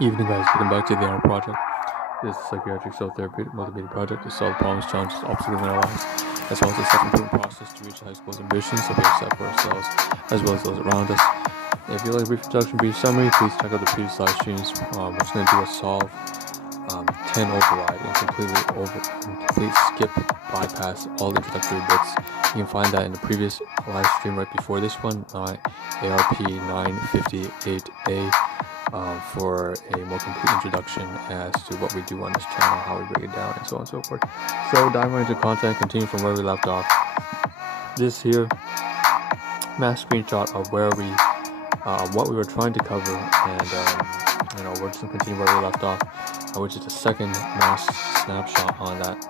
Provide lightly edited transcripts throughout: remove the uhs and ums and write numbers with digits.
Evening, guys. Welcome back to the Ahn Rho Project. This psychiatric self-therapeutic multimedia project to solve problems, challenges, obstacles in our lives, as well as a self-improvement process to reach high school's ambitions that we have set for ourselves, as well as those around us. If you'd like a brief introduction, brief summary, please check out the previous live streams. We're just going to do a solve 10 override and complete skip bypass all the introductory bits. You can find that in the previous live stream right before this one, ARP 958A. For a more complete introduction as to what we do on this channel, how we break it down, and so on and so forth. So dive right into content, continue from where we left off. This here, mass screenshot of where we, what we were trying to cover, and we're just gonna continue where we left off, which is the second mass snapshot on that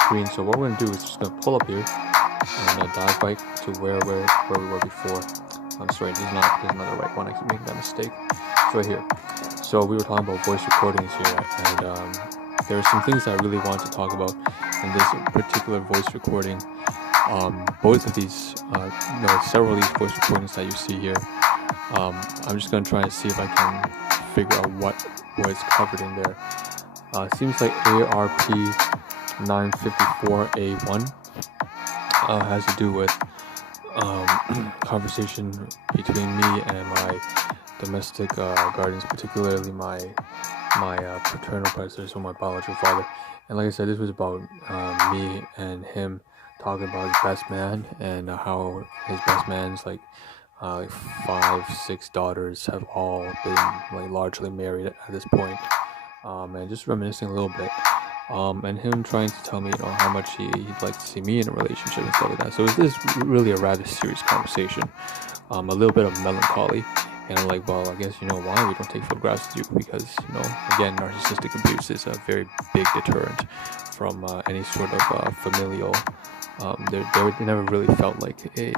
screen. So what we're gonna do is just gonna pull up here and dive right to where we were before. I'm sorry, there's another right one. I keep making that mistake. Right here. So we were talking about voice recordings here, and there are some things that I really want to talk about in this particular voice recording. Both of these, several of these voice recordings that you see here. I'm just going to try and see if I can figure out what was covered in there. Seems like ARP 954A1 has to do with conversation between me and my domestic guardians, particularly my paternal predecessor, so my biological father. And like I said, this was about me and him talking about his best man, and how his best man's like 5-6 daughters have all been largely married at this point, and just reminiscing a little bit, and him trying to tell me how much he'd like to see me in a relationship and stuff like that. So it was really a rather serious conversation, a little bit of melancholy. And I'm like, well, I guess why we don't take photographs of you, because again, narcissistic abuse is a very big deterrent from any sort of familial. They never really felt like any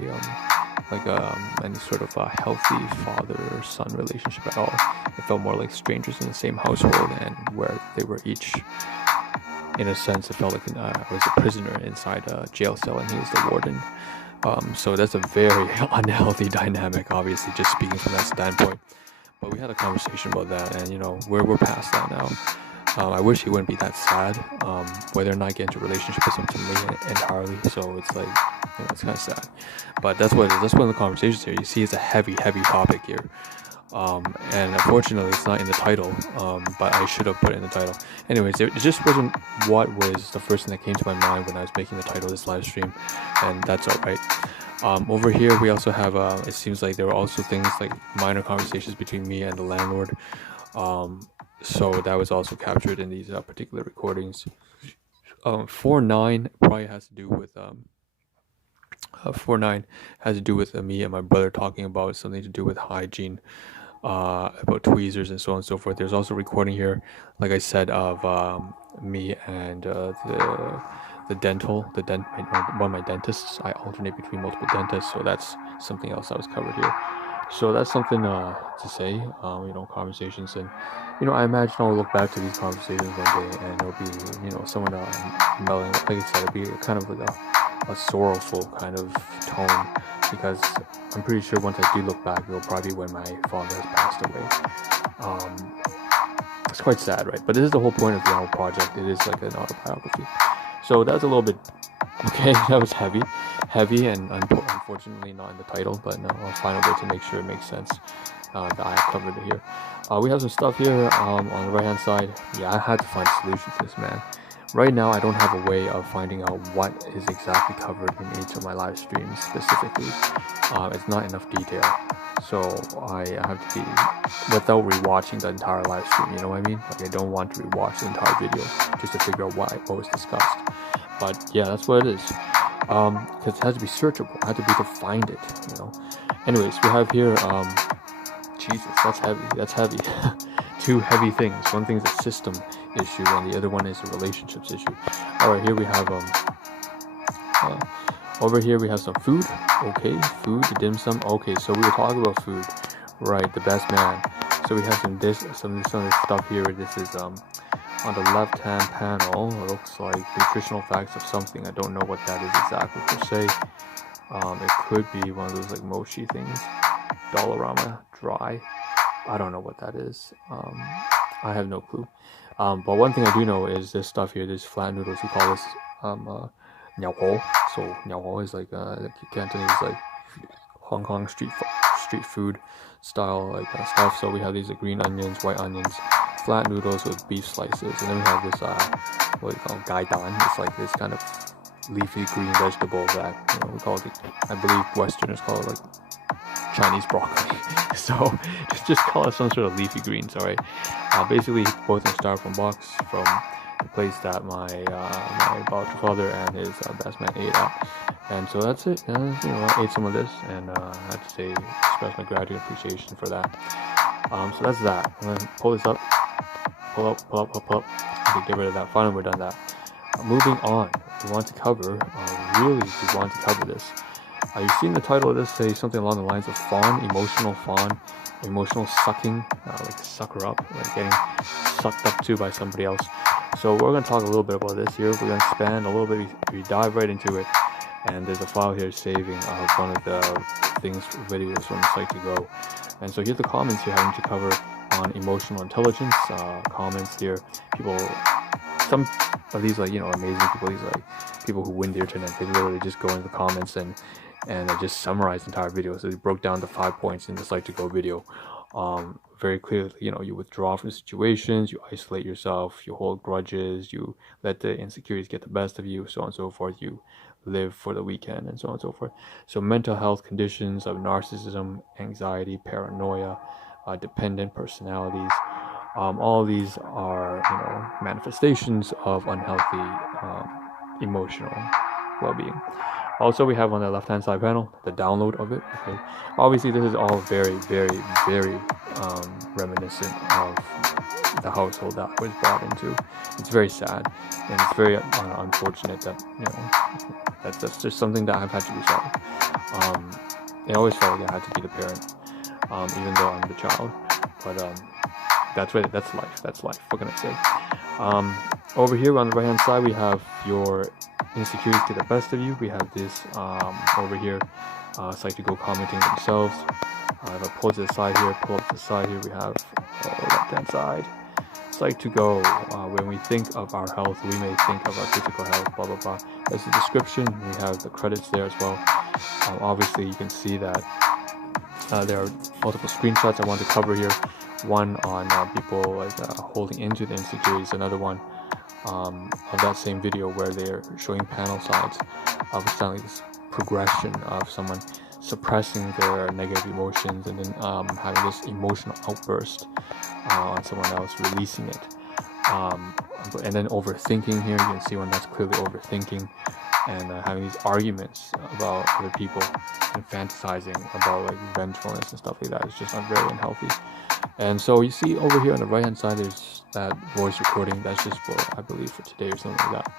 sort of a healthy father-son relationship at all. It felt more like strangers in the same household, and where they were each, in a sense, it felt like I was a prisoner inside a jail cell and he was the warden. So that's a very unhealthy dynamic, obviously, just speaking from that standpoint. But we had a conversation about that, and we're past that now. I wish he wouldn't be that sad. Whether or not I get into a relationship is up to me entirely. So it's like, it's kind of sad. But that's what it is. That's one of the conversations here. You see, it's a heavy topic here. And unfortunately it's not in the title, but I should have put it in the title. Anyways, it just wasn't what was the first thing that came to my mind when I was making the title of this live stream, and that's alright. Over here we also have, it seems like there were also things like minor conversations between me and the landlord, so that was also captured in these particular recordings. 4-9 probably has to do with 4-9 has to do with me and my brother talking about something to do with hygiene, about tweezers and so on and so forth. There's also a recording here, like I said, of me and one of my dentists. I alternate between multiple dentists, so that's something else that was covered here. So that's something to say, conversations, and I imagine I'll look back to these conversations one day, and it'll be someone melting. Like I said, it'll be kind of like a sorrowful kind of tone, because I'm pretty sure once I do look back, it'll probably be when my father has passed away. It's quite sad, right? But this is the whole point of the Ahn Rho Project. It is like an autobiography. So that's a little bit, okay, that was heavy, and unfortunately not in the title, but no, I'll find a way to make sure it makes sense that I have covered it here. We have some stuff here on the right hand side. Yeah, I had to find a solution to this, man. Right now, I don't have a way of finding out what is exactly covered in each of my live streams specifically. It's not enough detail, so I have to be, without rewatching the entire live stream, you know what I mean? Like, I don't want to rewatch the entire video just to figure out what was discussed. But yeah, that's what it is. Because it has to be searchable. I have to be able to find it, Anyways, we have here, Jesus, that's heavy. Two heavy things. One thing is a system issue, and the other one is a relationships issue. Alright, here we have over here we have some food. Okay, food, the dimsum. Okay, so we were talking about food, right? The best man. So we have some of this stuff here. This is on the left hand panel. It looks like nutritional facts of something. I don't know what that is exactly per se. It could be one of those like mochi things. Dollarama dry. I don't know what that is. I have no clue. But one thing I do know is this stuff here, this flat noodles. We call this niao ho. So niao ho is like Cantonese, like Hong Kong street food style stuff. So we have these green onions, white onions, flat noodles with beef slices, and then we have this what we call gai dan. It's like this kind of leafy green vegetable that we call it. I believe Westerners call it like Chinese broccoli. So just call it some sort of leafy greens, alright? Basically both in a styrofoam box from the place that my biological father and his best man ate at. And so that's it. I ate some of this, and I had to say, express my gratitude and appreciation for that. So that's that. I'm gonna pull this up, pull up. Okay, get rid of that. Finally, we're done that. Moving on, we want to cover this. You've seen the title of this say something along the lines of emotional sucking, like sucker up, like getting sucked up to by somebody else. So we're going to talk a little bit about this here. We're going to expand a little bit, we dive right into it, and there's a file here saving of one of the videos from Psych2Go. And so here's the comments here having to cover on emotional intelligence. Comments here, some of these amazing people, these people who win the internet, they literally just go into the comments and they just summarize the entire video. So they broke down the 5 points in the Psych2Go video very clearly. You withdraw from situations, you isolate yourself, you hold grudges, you let the insecurities get the best of you, so on and so forth. You live for the weekend, and so on and so forth. So mental health conditions of narcissism, anxiety, paranoia, dependent personalities, all of these are manifestations of unhealthy emotional well-being. Also, we have on the left-hand side panel the download of it. Okay, obviously this is all very, very, very reminiscent of the household that I was brought into. It's very sad, and it's very unfortunate that that's just something that I've had to resolve. It always felt like I had to be the parent, even though I'm the child. But that's life. What can I say? Over here on the right-hand side, we have your insecurities get the best of you. We have this over here, Psych2Go commenting themselves. If I pull to the side here, we have left-hand side, Psych2Go. When we think of our health, we may think of our physical health, blah blah blah. There's the description. We have the credits there as well. Obviously, you can see that there are multiple screenshots I want to cover here. One on people holding into the insecurities. Another one of that same video where they're showing panel sides of like this progression of someone suppressing their negative emotions and then having this emotional outburst on someone else, releasing it, and then overthinking here. You can see one that's clearly overthinking and having these arguments about other people and fantasizing about vengefulness and stuff like that. It's just not very unhealthy. And so you see over here on the right hand side, there's that voice recording. That's just for, I believe, for today or something like that.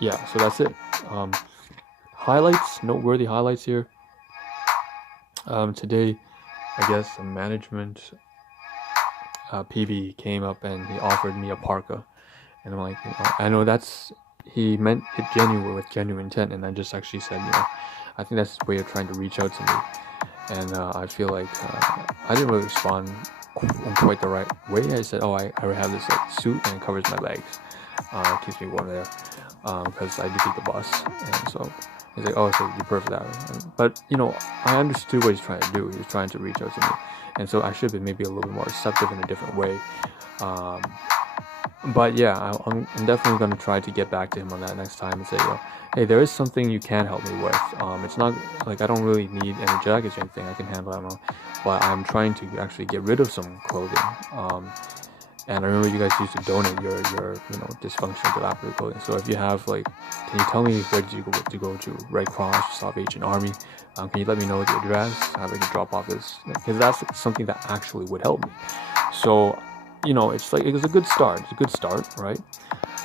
Yeah, so that's it. Highlights, noteworthy highlights here. Today, I guess a management PB came up and he offered me a parka, and I'm like, I know he meant it with genuine intent, and I just actually said, I think that's his way of trying to reach out to me. And I feel like I didn't really respond in quite the right way. I said, I already have this suit and it covers my legs. It keeps me warm there because I do take the bus. And so he's like, so you're perfect for that. But, I understood what he's trying to do. He was trying to reach out to me. And so I should have been maybe a little bit more receptive in a different way. But yeah, I'm definitely going to try to get back to him on that next time and say, hey, there is something you can help me with. It's not like I don't really need any jackets or anything. I can handle that, but I'm trying to actually get rid of some clothing. And I remember you guys used to donate your dysfunctional, dilapidated clothing. So if you have can you tell me where did you go to? Red Cross, Salvation Army? Can you let me know the address? How I can drop off this? Because that's something that actually would help me. So it's it was a good start. It's a good start, right?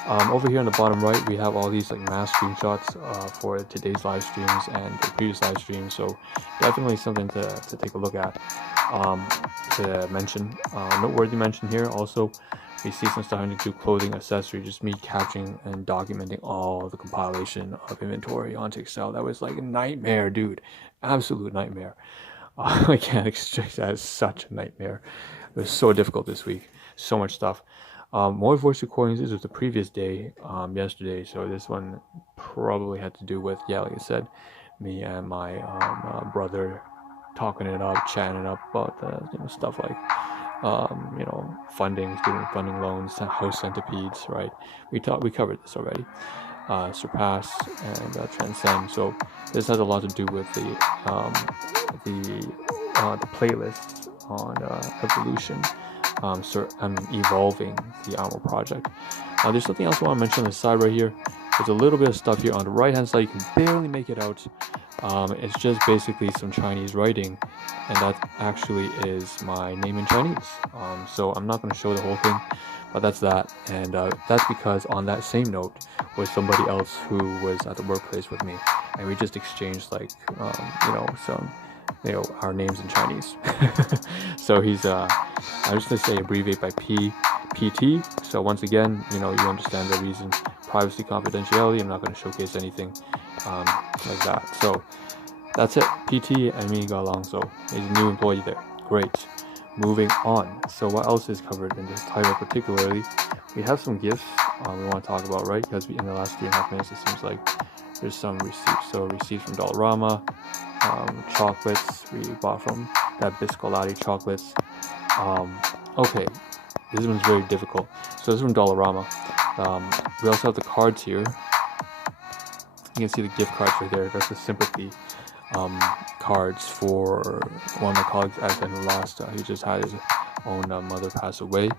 Over here on the bottom right, we have all these mass screenshots for today's live streams and the previous live streams. So definitely something to take a look at. To mention, noteworthy mention here. Also, we see some stuff having to do clothing, accessories. Just me capturing and documenting all the compilation of inventory onto Excel. That was a nightmare, dude. Absolute nightmare. I can't extract that. Is such a nightmare. It was so difficult this week. So much stuff. More voice recordings. This was the previous day, yesterday. So this one probably had to do with, like I said, me and my brother talking it up, chatting it up about stuff like funding, student funding loans, house centipedes, right? We covered this already. Surpass and transcend. So this has a lot to do with the playlist on evolution. Evolving the Ahn Rho Project. There's something else I want to mention on the side right here. There's a little bit of stuff here on the right hand side. You can barely make it out. It's just basically some Chinese writing, and that actually is my name in Chinese. So I'm not going to show the whole thing, but that's that. And that's because on that same note was somebody else who was at the workplace with me, and we just exchanged our names in Chinese. So he's I was going to say abbreviate by PT. So once again, you understand the reason. Privacy, confidentiality. I'm not going to showcase anything like that. So that's it. PT and me got along. So he's a new employee there. Great. Moving on. So what else is covered in this title particularly? We have some gifts we want to talk about, right? Because in the last 3.5 minutes, it seems like there's some receipts. So receipts from Dollarama, chocolates we bought from that Biscolati chocolates. Okay, this one's very difficult. So this is from Dollarama. We also have the cards here. You can see the gift cards right there. That's the sympathy cards for one of my colleagues as in last. He just had his own mother pass away.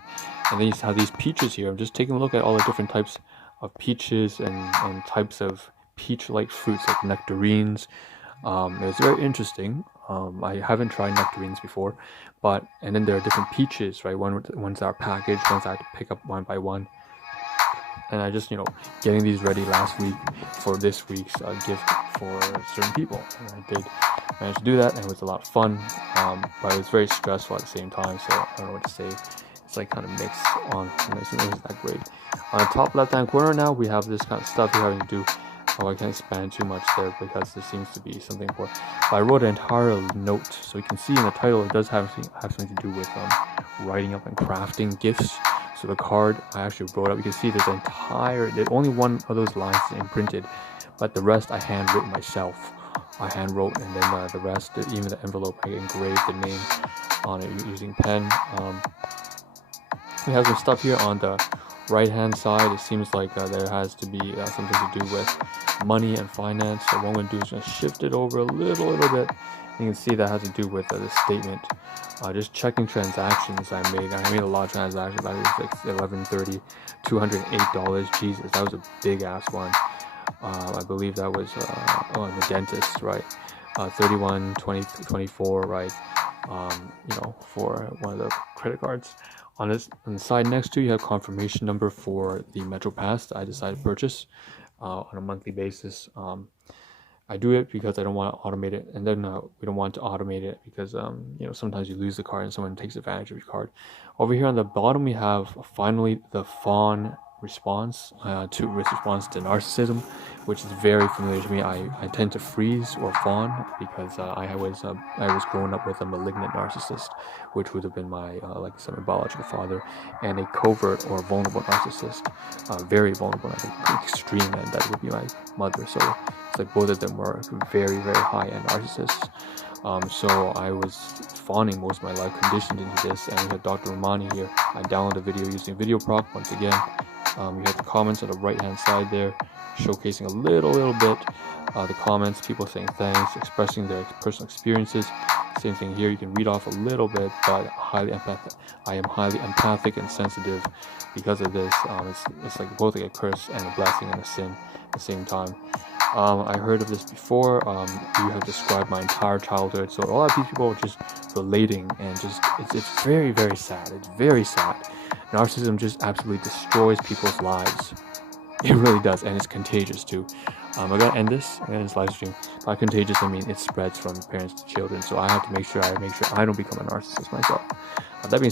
And then you have these peaches here. I'm just taking a look at all the different types of peaches and types of peach-like fruits like nectarines. It's very interesting. I haven't tried nectarines before, and then there are different peaches, right? Ones that are packaged, ones I had to pick up one by one. And I just, getting these ready last week for this week's gift for certain people. And I did manage to do that, and it was a lot of fun, but it was very stressful at the same time, so I don't know what to say. It's like kind of mixed on, and it wasn't that great. On the top left-hand corner now, we have this kind of stuff you're having to do. I can't expand too much there because there seems to be something important. I wrote an entire note, so you can see in the title it does have something to do with writing up and crafting gifts. So the card I actually wrote up. You can see there's only one of those lines is imprinted, but the rest I handwritten myself. I handwrote, and then the rest, even the envelope, I engraved the name on it using pen. We have some stuff here on the right hand side. It seems like there has to be something to do with money and finance. So what I'm going to do is just shift it over a little bit. You can see that has to do with the statement. Just checking transactions I made. I made a lot of transactions. That was like $11.30, $208. Jesus, that was a big ass one. I believe that was the dentist, right? 31.24, right? For one of the credit cards. On the side next to you have confirmation number for the Metro Pass that I decided to purchase on a monthly basis. I do it because I don't want to automate it, and then we don't want to automate it because sometimes you lose the card and someone takes advantage of your card. Over here on the bottom we have finally the fawn response to narcissism, which is very familiar to me. I tend to freeze or fawn because I was growing up with a malignant narcissist, which would have been my my biological father, and a covert or vulnerable narcissist, very vulnerable, extreme, and that would be my mother. So it's like both of them were very, very high-end narcissists. So I was fawning most of my life, conditioned into this, and we have Dr. Romani here. I downloaded a video using VideoProc once again. You have the comments on the right-hand side there, showcasing a little bit the comments, people saying thanks, expressing their personal experiences. Same thing here. You can read off a little bit, but I am highly empathic and sensitive because of this. It's like both like a curse and a blessing and a sin at the same time. I heard of this before. You have described my entire childhood, so a lot of these people are just relating, and it's very, very sad. It's very sad. Narcissism just absolutely destroys people's lives. It really does, and it's contagious too. I'm gonna end this live stream. By contagious, I mean it spreads from parents to children. So I have to make sure I don't become a narcissist myself. That being